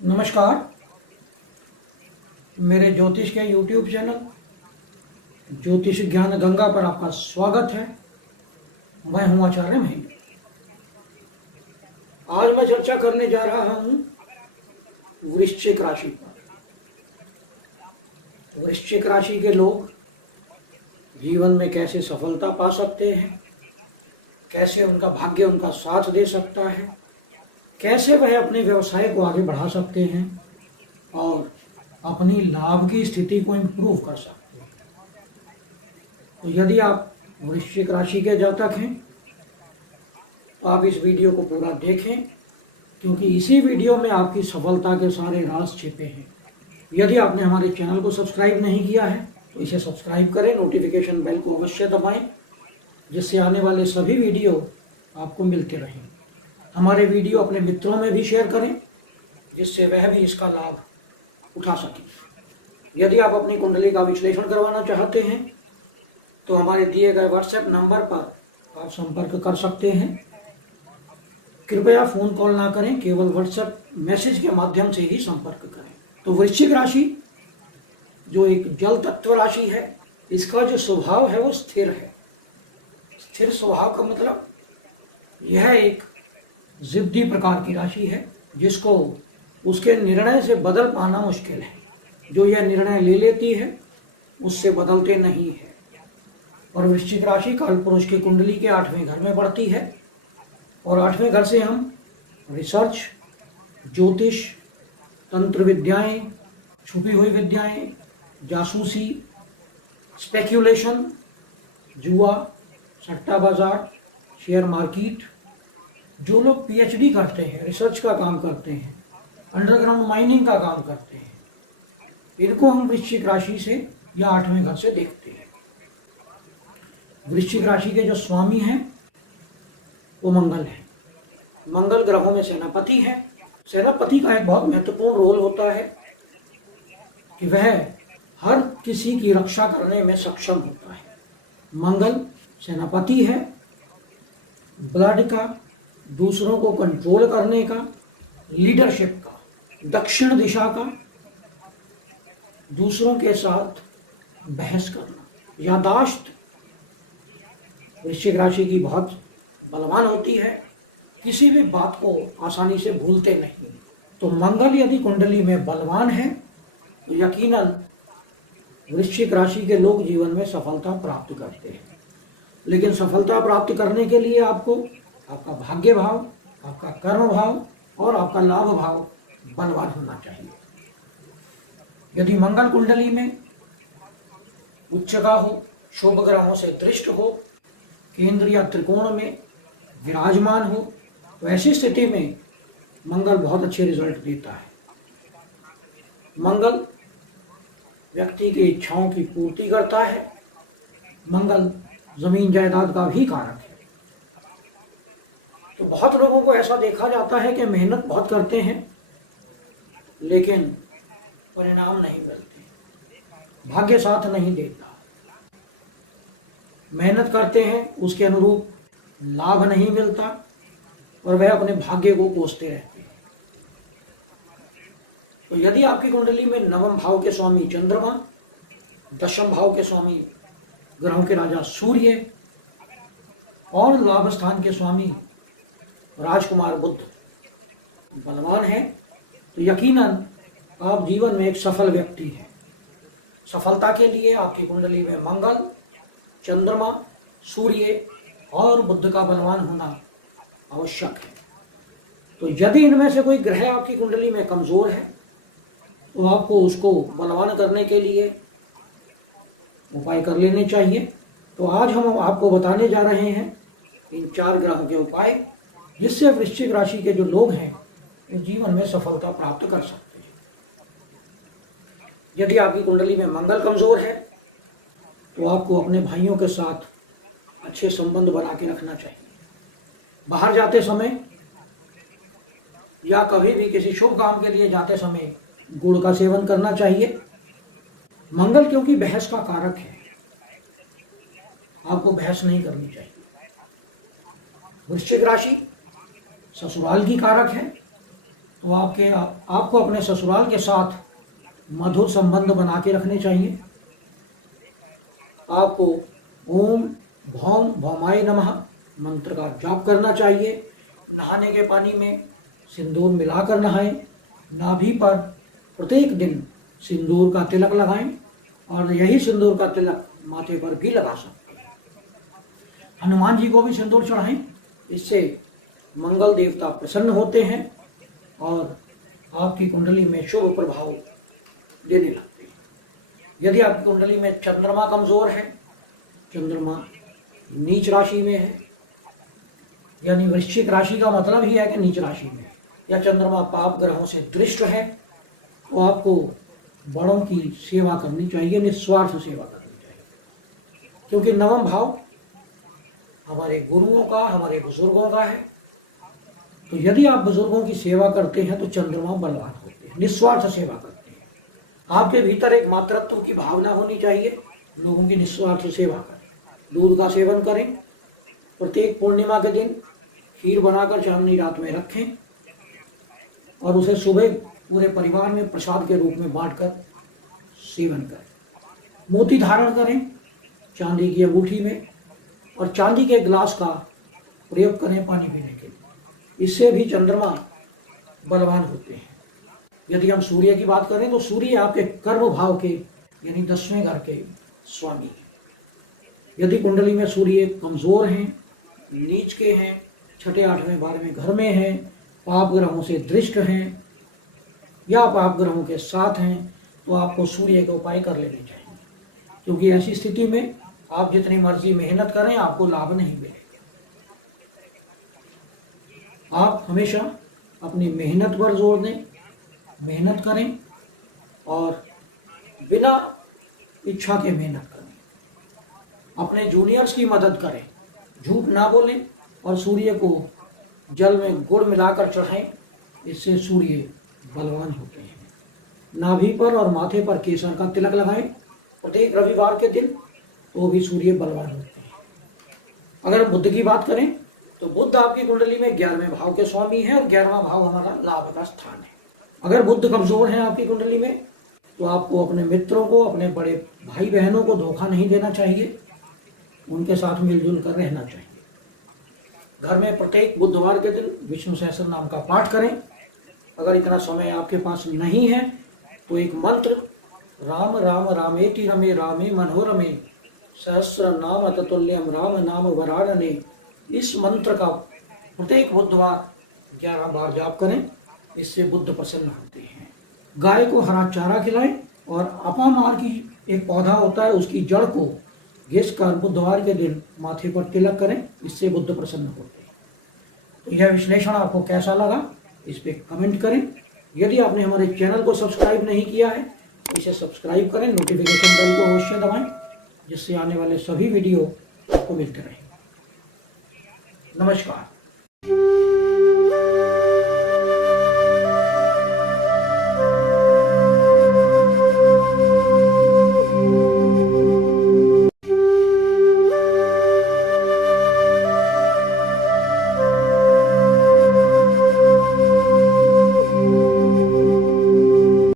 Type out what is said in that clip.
नमस्कार। मेरे ज्योतिष के YouTube चैनल ज्योतिष ज्ञान गंगा पर आपका स्वागत है। मैं हूं आचार्य महेंद्र। आज मैं चर्चा करने जा रहा हूं वृश्चिक राशि पर। वृश्चिक राशि के लोग जीवन में कैसे सफलता पा सकते हैं, कैसे उनका भाग्य उनका साथ दे सकता है, कैसे वह अपने व्यवसाय को आगे बढ़ा सकते हैं और अपनी लाभ की स्थिति को इम्प्रूव कर सकते हैं। तो यदि आप वृश्चिक राशि के जातक हैं तो आप इस वीडियो को पूरा देखें, क्योंकि इसी वीडियो में आपकी सफलता के सारे राज छिपे हैं। यदि आपने हमारे चैनल को सब्सक्राइब नहीं किया है तो इसे सब्सक्राइब करें, नोटिफिकेशन बेल को अवश्य दबाएं, जिससे आने वाले सभी वीडियो आपको मिलते रहें। हमारे वीडियो अपने मित्रों में भी शेयर करें, जिससे वह भी इसका लाभ उठा सकें। यदि आप अपनी कुंडली का विश्लेषण करवाना चाहते हैं तो हमारे दिए गए व्हाट्सएप नंबर पर आप संपर्क कर सकते हैं। कृपया फ़ोन कॉल ना करें, केवल व्हाट्सएप मैसेज के माध्यम से ही संपर्क करें। तो वृश्चिक राशि जो एक जल तत्व राशि है, इसका जो स्वभाव है वो स्थिर है। स्थिर स्वभाव का मतलब यह एक जिद्दी प्रकार की राशि है, जिसको उसके निर्णय से बदल पाना मुश्किल है। जो यह निर्णय ले लेती है उससे बदलते नहीं है। और वृश्चिक राशि कालपुरुष की कुंडली के 8वें घर में पड़ती है और 8वें घर से हम रिसर्च, ज्योतिष, तंत्र विद्याएं, छुपी हुई विद्याएं, जासूसी, स्पेक्यूलेशन, जुआ, सट्टा बाजार, शेयर मार्केट, जो लोग पीएचडी करते हैं, रिसर्च का काम करते हैं, अंडरग्राउंड माइनिंग का काम करते हैं, इनको हम वृश्चिक राशि से या 8वें घर से देखते हैं। वृश्चिक राशि के जो स्वामी हैं वो मंगल है। मंगल ग्रहों में सेनापति है। सेनापति का एक बहुत महत्वपूर्ण रोल होता है कि वह हर किसी की रक्षा करने में सक्षम होता है। मंगल सेनापति है, ब्लड का, दूसरों को कंट्रोल करने का, लीडरशिप का, दक्षिण दिशा का, दूसरों के साथ बहस करना, यादाश्त वृश्चिक राशि की बहुत बलवान होती है। किसी भी बात को आसानी से भूलते नहीं। तो मंगल यदि कुंडली में बलवान है तो यकीनन वृश्चिक राशि के लोग जीवन में सफलता प्राप्त करते हैं। लेकिन सफलता प्राप्त करने के लिए आपको आपका भाग्य भाव, आपका कर्म भाव और आपका लाभ भाव बलवान होना चाहिए। यदि मंगल कुंडली में उच्च का हो, शुभ ग्रहों से दृष्ट हो, केंद्र या त्रिकोण में विराजमान हो, तो ऐसी स्थिति में मंगल बहुत अच्छे रिजल्ट देता है। मंगल व्यक्ति की इच्छाओं की पूर्ति करता है। मंगल जमीन जायदाद का भी कारक है। तो बहुत लोगों को ऐसा देखा जाता है कि मेहनत बहुत करते हैं लेकिन परिणाम नहीं मिलते, भाग्य साथ नहीं देता। मेहनत करते हैं, उसके अनुरूप लाभ नहीं मिलता और वह अपने भाग्य को कोसते रहते हैं। तो यदि आपकी कुंडली में नवम भाव के स्वामी चंद्रमा, दशम भाव के स्वामी ग्रहों के राजा सूर्य और लाभ स्थान के स्वामी राजकुमार बुध बलवान है, तो यकीनन आप जीवन में एक सफल व्यक्ति हैं। सफलता के लिए आपकी कुंडली में मंगल, चंद्रमा, सूर्य और बुध का बलवान होना आवश्यक है। तो यदि इनमें से कोई ग्रह आपकी कुंडली में कमजोर है तो आपको उसको बलवान करने के लिए उपाय कर लेने चाहिए। तो आज हम आपको बताने जा रहे हैं इन 4 ग्रहों के उपाय, जिससे वृश्चिक राशि के जो लोग हैं वो जीवन में सफलता प्राप्त कर सकते हैं। यदि आपकी कुंडली में मंगल कमजोर है तो आपको अपने भाइयों के साथ अच्छे संबंध बना के रखना चाहिए। बाहर जाते समय या कभी भी किसी शुभ काम के लिए जाते समय गुड़ का सेवन करना चाहिए। मंगल क्योंकि बहस का कारक है, आपको बहस नहीं करनी चाहिए। वृश्चिक राशि ससुराल की कारक है, तो आपको अपने ससुराल के साथ मधुर संबंध बना के रखने चाहिए। आपको ओम भौम भौमाय नमः मंत्र का जाप करना चाहिए। नहाने के पानी में सिंदूर मिलाकर नहाएं। नाभि पर प्रत्येक दिन सिंदूर का तिलक लगाएं और यही सिंदूर का तिलक माथे पर भी लगा सकते हैं। हनुमान जी को भी सिंदूर चढ़ाएं, इससे मंगल देवता प्रसन्न होते हैं और आपकी कुंडली में शुभ प्रभाव देने लगते हैं। यदि आपकी कुंडली में चंद्रमा कमजोर है, चंद्रमा नीच राशि में है, यानी वृश्चिक राशि का मतलब ही है कि नीच राशि में है, या चंद्रमा पाप ग्रहों से दृष्ट है, तो आपको बड़ों की सेवा करनी चाहिए, निस्वार्थ सेवा करनी चाहिए। क्योंकि नवम भाव हमारे गुरुओं का, हमारे बुजुर्गों का है। तो यदि आप बुजुर्गों की सेवा करते हैं तो चंद्रमा बलवान होते हैं, निस्वार्थ सेवा करते हैं। आपके भीतर एक मातृत्व की भावना होनी चाहिए, लोगों की निस्वार्थ सेवा करें। दूध का सेवन करें, प्रत्येक पूर्णिमा के दिन खीर बनाकर चांदनी रात में रखें और उसे सुबह पूरे परिवार में प्रसाद के रूप में बांटकर सेवन करें। मोती धारण करें चांदी की अंगूठी में और चांदी के गिलास का प्रयोग करें पानी पीने के लिए। इससे भी चंद्रमा बलवान होते हैं। यदि हम सूर्य की बात करें तो सूर्य आपके कर्म भाव के यानी 10वें घर के स्वामी हैं। यदि कुंडली में सूर्य कमजोर हैं, नीच के हैं, 6, 8वें 12वें घर में हैं, पाप ग्रहों से दृष्ट हैं या पाप ग्रहों के साथ हैं, तो आपको सूर्य के उपाय कर लेने चाहिए। क्योंकि ऐसी स्थिति में आप जितनी मर्जी मेहनत करें आपको लाभ नहीं मिलेगा। आप हमेशा अपनी मेहनत पर जोर दें, मेहनत करें और बिना इच्छा के मेहनत करें। अपने जूनियर्स की मदद करें, झूठ ना बोलें और सूर्य को जल में गुड़ मिलाकर चढ़ाएं, इससे सूर्य बलवान होते हैं। नाभि पर और माथे पर केसर का तिलक लगाएं प्रत्येक रविवार के दिन, तो भी सूर्य बलवान होते हैं। अगर बुध की बात करें तो बुध आपकी कुंडली में 11वें भाव के स्वामी है और 11वां भाव हमारा लाभ का स्थान है। अगर बुध कमजोर है आपकी कुंडली में तो आपको अपने मित्रों को, अपने बड़े भाई बहनों को धोखा नहीं देना चाहिए, उनके साथ मिलजुल कर रहना चाहिए। घर में प्रत्येक बुधवार के दिन विष्णु सहस्त्र नाम का पाठ करें। अगर इतना समय आपके पास नहीं है तो एक मंत्र राम राम रामेति रमे रामे मनोरमे सहस्र नाम ततुल्यम राम नाम वरानने, इस मंत्र का प्रत्येक बुधवार 11 बार जाप करें, इससे बुध प्रसन्न होते हैं। गाय को हरा चारा खिलाएं और अपामार की एक पौधा होता है, उसकी जड़ को घिस कर बुधवार के दिन माथे पर तिलक करें, इससे बुध प्रसन्न होते हैं। तो यह विश्लेषण आपको कैसा लगा इस पे कमेंट करें। यदि आपने हमारे चैनल को सब्सक्राइब नहीं किया है तो इसे सब्सक्राइब करें, नोटिफिकेशन बेल को अवश्य दबाएं, जिससे आने वाले सभी वीडियो आपको मिलते रहें। नमस्कार।